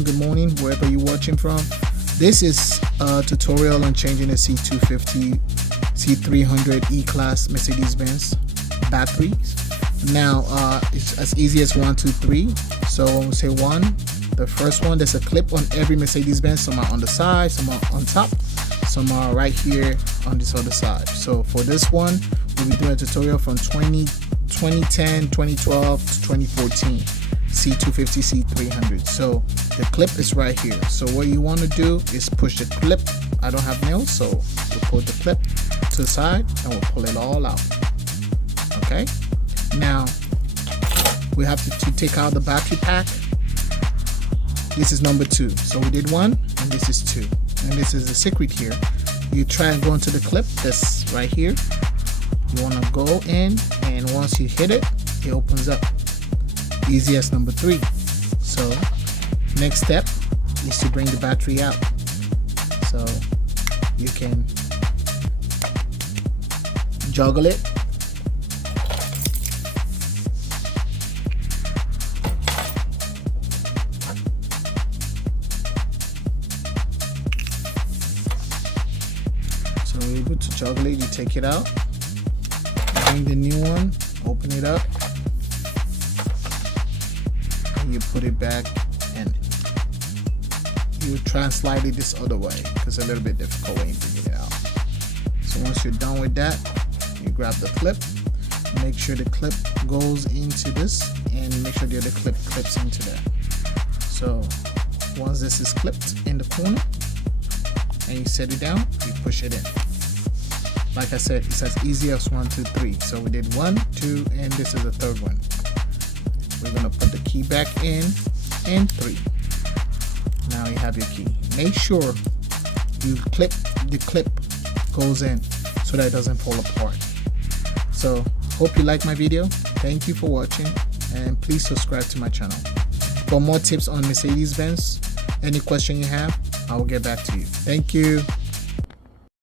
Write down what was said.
afternoon, good morning, wherever you're watching from. This is a tutorial on changing the C250 C300 E-Class Mercedes-Benz batteries. Now it's as easy as 1, 2, 3. So when we say 1, the first one, there's a clip on every Mercedes-Benz. Some are on the side, some are on top, some are right here on this other side. So for this one, we'll be doing a tutorial from 2010, 2012 to 2014 C250 C300. So the clip is right here. So what you want to do is push the clip. I don't have nails, so we'll put the clip to the side and we'll pull it all out. Okay, now we have to take out the battery pack. This is number 2. So we did 1 and this is 2, and this is the secret here. You try and go into the clip that's right here. You want to go in, and once you hit it, it opens up. Easy as number 3. So next step is to bring the battery out. So you can juggle it. So you're able to juggle it, you take it out, bring the new one, open it up, and you put it back, and you try and slide it this other way because it's a little bit difficult when you bring it out. So once you're done with that, you grab the clip, make sure the clip goes into this, and make sure the other clip clips into there. So once this is clipped in the corner and you set it down, you push it in. Like I said, it's as easy as 1, 2, 3. So we did 1, 2, and this is the third one. We're gonna put the key back in, and 3. Now you have your key. Make sure you clip, the clip goes in so that it doesn't fall apart. So hope you like my video. Thank you for watching, and please subscribe to my channel. For more tips on Mercedes-Benz, any question you have, I will get back to you. Thank you.